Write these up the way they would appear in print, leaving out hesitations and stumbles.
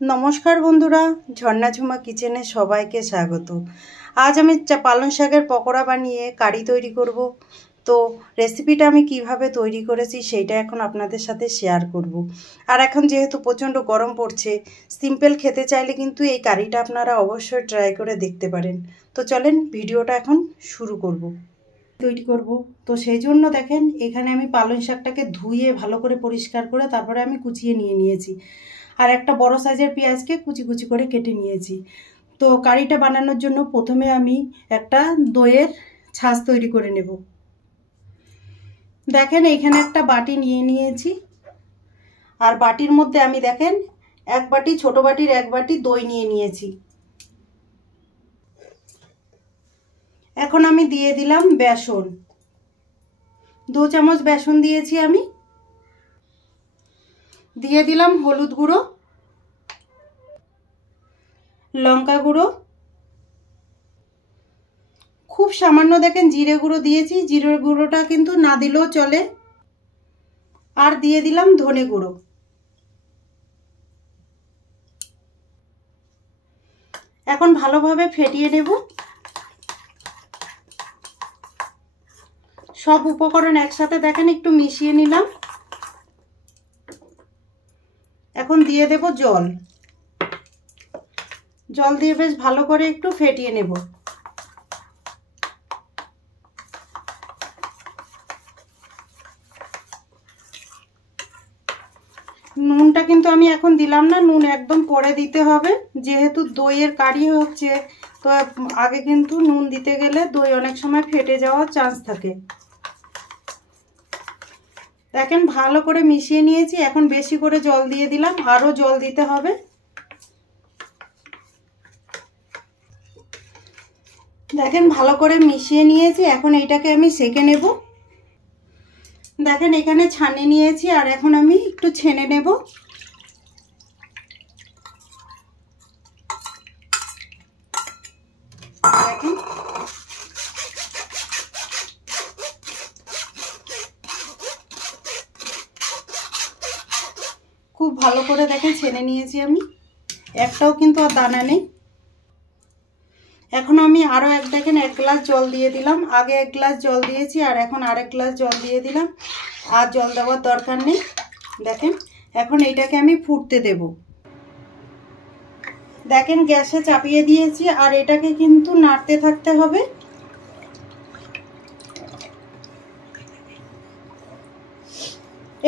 নমস্কার বন্ধুরা, ঝর্ণা ঝুমা কিচেনে সবাইকে স্বাগত। আজ আমি পালং শাকের পকোড়া বানিয়ে কারি তৈরি করব। তো রেসিপিটা আমি কিভাবে তৈরি করেছি সেইটা এখন আপনাদের সাথে শেয়ার করব। আর এখন যেহেতু প্রচণ্ড গরম পড়ছে, সিম্পল খেতে চাইলে কিন্তু এই কারিটা আপনারা অবশ্যই ট্রাই করে দেখতে পারেন। তো চলেন ভিডিওটা এখন শুরু করব। তৈরি করব তো সেই জন্য দেখেন এখানে আমি পালং শাকটাকে ধুয়ে ভালো করে পরিষ্কার করে তারপরে আমি কুচিয়ে নিয়েছি। আর একটা বড় সাইজের পেঁয়াজকে কুচি কুচি করে কেটে নিয়েছি। তো কারিটা বানানোর জন্য প্রথমে আমি একটা দইয়ের ছাঁচ তৈরি করে নেব। দেখেন এখানে একটা বাটি নিয়ে নিয়েছি, আর বাটির মধ্যে আমি দেখেন এক বাটি, ছোট বাটির এক বাটি দই নিয়ে নিয়েছি। এখন আমি দিয়ে দিলাম বেসন, 2 চামচ বেসন দিয়েছি আমি। দিয়ে দিলাম হলুদ গুঁড়ো, লঙ্কা গুঁড়ো, খুব সামান্য দেখেন জিরে গুঁড়ো দিয়েছি, জিরে গুঁড়োটা কিন্তু না দিলেও চলে। আর দিয়ে দিলাম ধনে গুঁড়ো। এখন ভালোভাবে ফেটিয়ে নেব। সব উপকরণ একসাথে দেখেন একটু মিশিয়ে নিলাম। এখন দিয়ে দেব জল। জল দিয়ে বেশ ভালো করে একটু ফেটিয়ে নেব। নুনটা কিন্তু আমি এখন দিলাম না, নুন একদম পরে দিতে হবে, যেহেতু দইয়ের কারি হচ্ছে। তো আগে কিন্তু নুন দিতে গেলে দই অনেক সময় ফেটে যাওয়ার চান্স থাকে। দেখেন ভালো করে মিশিয়ে নিয়েছি। এখন বেশি করে জল দিয়ে দিলাম, আরও জল দিতে হবে। দেখেন ভালো করে মিশিয়ে নিয়েছি। এখন এইটাকে আমি সেঁকে নেব। দেখেন এখানে ছানে নিয়েছি, আর এখন আমি একটু ছেনে নেব। দেখেন খুব ভালো করে দেখেন ছেনে নিয়েছি আমি, একটাও কিন্তু আর দানা নেই। এখন আমি আরও দেখেন 1 গ্লাস জল দিয়ে দিলাম। আগে 1 গ্লাস জল দিয়েছি, আর এখন আরেক গ্লাস জল দিয়ে দিলাম। আর জল দেওয়ার দরকার নেই। দেখেন এখন এইটাকে আমি ফুটতে দেব। দেখেন গ্যাসে চাপিয়ে দিয়েছি, আর এটাকে কিন্তু নাড়তে থাকতে হবে।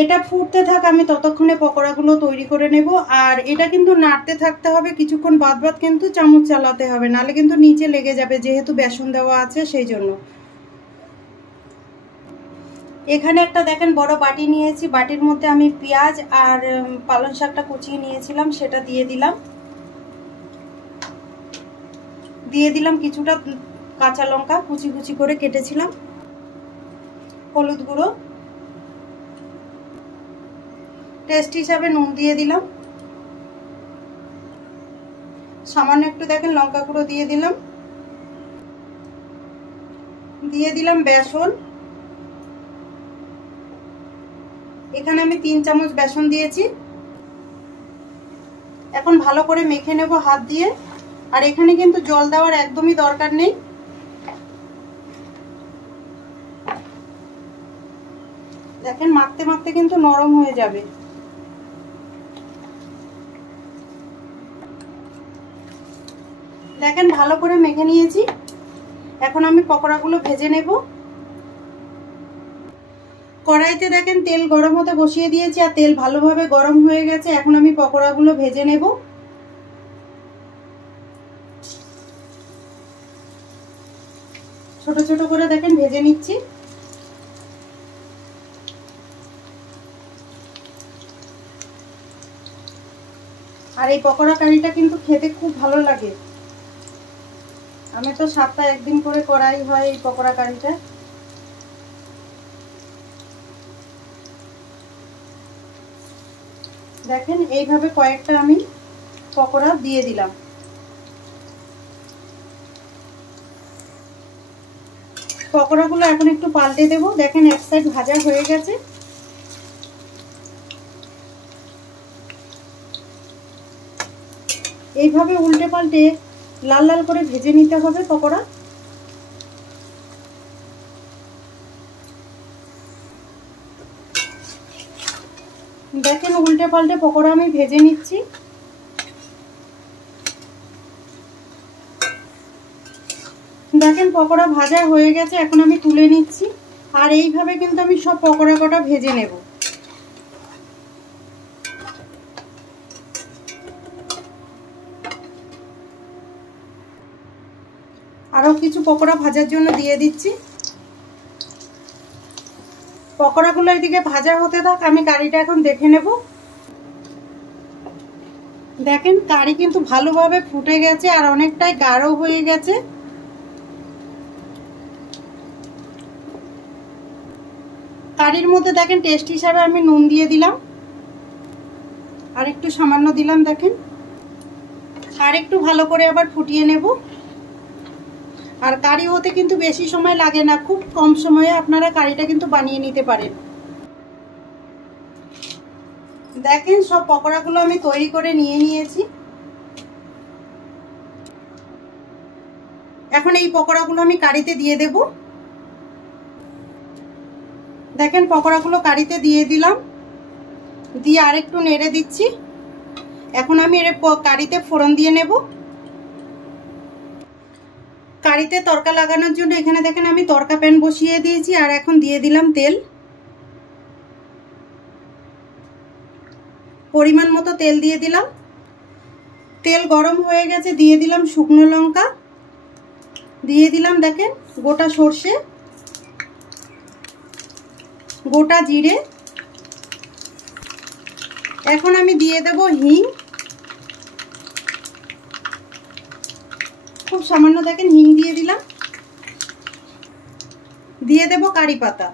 এটা ফুটতে থাক, আমি ততক্ষণে পকোড়াগুলো তৈরি করে নেব। আর এটা কিন্তু নাড়তে থাকতে হবে, কিছুক্ষণ বাদ বাদ কিন্তু চামচ চালাতে হবে, নালে কিন্তু নিচে লেগে যাবে, যেহেতু বেসন দেওয়া আছে সেই জন্য। এখানে একটা দেখেন বড় বাটি নিয়েছি, বাটির মধ্যে আমি পেঁয়াজ আর পালং শাকটা কুচিয়ে নিয়েছিলাম সেটা দিয়ে দিলাম। দিয়ে দিলাম কিছুটা কাঁচা লঙ্কা কুচি কুচি করে কেটেছিলাম। হলুদ গুঁড়ো, টেস্ট হিসাবে নুন দিয়ে দিলাম। সামান্য একটু দেখেন লঙ্কা গুঁড়ো দিয়ে দিলাম। দিয়ে দিলাম বেসন। এখানে আমি 3 চামচ বেসন দিয়েছি। এখন ভালো করে মেখে নেব হাত দিয়ে। আর এখানে কিন্তু জল দেওয়ার একদমই দরকার নেই। দেখেন মাখতে মাখতে কিন্তু নরম হয়ে যাবে। দেখেন ভালো করে মেখে নিয়েছি। এখন আমি পকোড়াগুলো ভেজে নেব। কড়াইতে দেখেন তেল গরম হতে বসিয়ে দিয়েছি, আর তেল ভালোভাবে গরম হয়ে গেছে। এখন আমি পকোড়াগুলো ভেজে নেব। ছোট ছোট করে দেখেন ভেজে নিচ্ছি। আর এই পকোড়া কারিটা কিন্তু খেতে খুব ভালো লাগে। আমি তো সপ্তাহে একদিন করে করাই হয় এই পকোড়া কারিটা। দেখেন এইভাবে কয়েকটা আমি পকোড়া দিয়ে দিলাম। পকোড়াগুলো এখন একটু পাল্টে দেব। দেখেন এক সাইড ভাজা হয়ে গেছে। এইভাবে উল্টে পাল্টে লাল লাল করে ভেজে নিতে হবে পকোড়া। দেখেন উল্টে পাল্টে পকোড়া আমি ভেজে নিচ্ছি। দেখেন পকোড়া ভাজা হয়ে গেছে, এখন আমি তুলে নিচ্ছি। আর এইভাবে কিন্তু আমি সব পকোড়া কটা ভেজে নেব। আরও কিছু পকোড়া ভাজার জন্য দিয়ে দিচ্ছি। পকোড়াগুলো এদিকে ভাজা হতে থাক, আমি কারিটা এখন দেখে নেব। দেখেন কারি কিন্তু ভালোভাবে ফুটে গেছে আর অনেকটাই গাঢ় হয়ে গেছে। কারির মধ্যে দেখেন টেস্ট হিসাবে আমি নুন দিয়ে দিলাম, আর একটু সামান্য দিলাম। দেখেন আর একটু ভালো করে আবার ফুটিয়ে নেব। আর কারি হতে কিন্তু বেশি সময় লাগে না, খুব কম সময়ে আপনারা কারিটা কিন্তু বানিয়ে নিতে পারেন। দেখেন সব পকোড়াগুলো আমি তৈরি করে নিয়ে নিয়েছি। এখন এই পকোড়াগুলো আমি কারিতে দিয়ে দেব। দেখেন পকোড়াগুলো কারিতে দিয়ে দিলাম, দিয়ে আরেকটু নেড়ে দিচ্ছি। এখন আমি এর কারিতে ফোড়ন দিয়ে নেব। কারিতে তড়কা লাগানোর জন্য এখানে দেখেন আমি তড়কা প্যান বসিয়ে দিয়েছি, আর এখন দিয়ে দিলাম তেল। পরিমাণ মতো তেল দিয়ে দিলাম। তেল গরম হয়ে গেছে, দিয়ে দিলাম শুকনো লঙ্কা, দিয়ে দিলাম দেখেন গোটা সর্ষে, গোটা জিরে। এখন আমি দিয়ে দেব হিং, খুব সামান্য দেখেন হিং দিয়ে দিলাম। দিয়ে দেব কারি পাতা।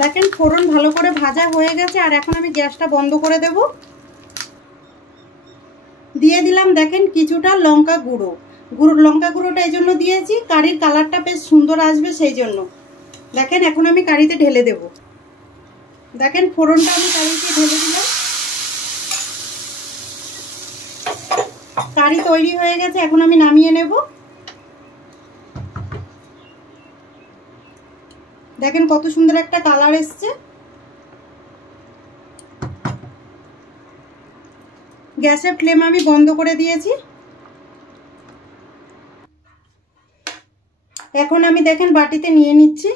দেখেন ফোড়ন ভালো করে ভাজা হয়ে গেছে, আর এখন আমি গ্যাসটা বন্ধ করে দেব। দিয়ে দিলাম দেখেন কিছুটা লঙ্কা গুঁড়ো। লঙ্কা গুঁড়োটা এই জন্য দিয়েছি, কারির কালারটা বেশ সুন্দর আসবে সেই জন্য। দেখেন এখন আমি কারিতে ঢেলে দেব। দেখেন ফোড়নটা আমি কারিতে ঢেলে দিলাম। কারি তৈরি হয়ে গেছে, এখন আমি নামিয়ে নেব। দেখেন কত সুন্দর একটা কালার এসছে। গ্যাসের ফ্লেম আমি বন্ধ করে দিয়েছি। এখন আমি দেখেন বাটিতে নিয়ে নিচ্ছি।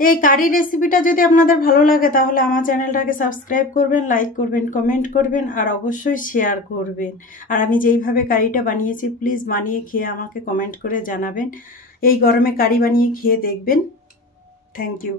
এই কারি রেসিপিটা যদি আপনাদের ভালো লাগে তাহলে আমার চ্যানেলটাকে সাবস্ক্রাইব করবেন, লাইক করবেন, কমেন্ট করবেন, আর অবশ্যই শেয়ার করবেন। আর আমি যেইভাবে কারিটা বানিয়েছি প্লিজ বানিয়ে খেয়ে আমাকে কমেন্ট করে জানাবেন। এই গরমে কারি বানিয়ে খেয়ে দেখবেন। Thank you.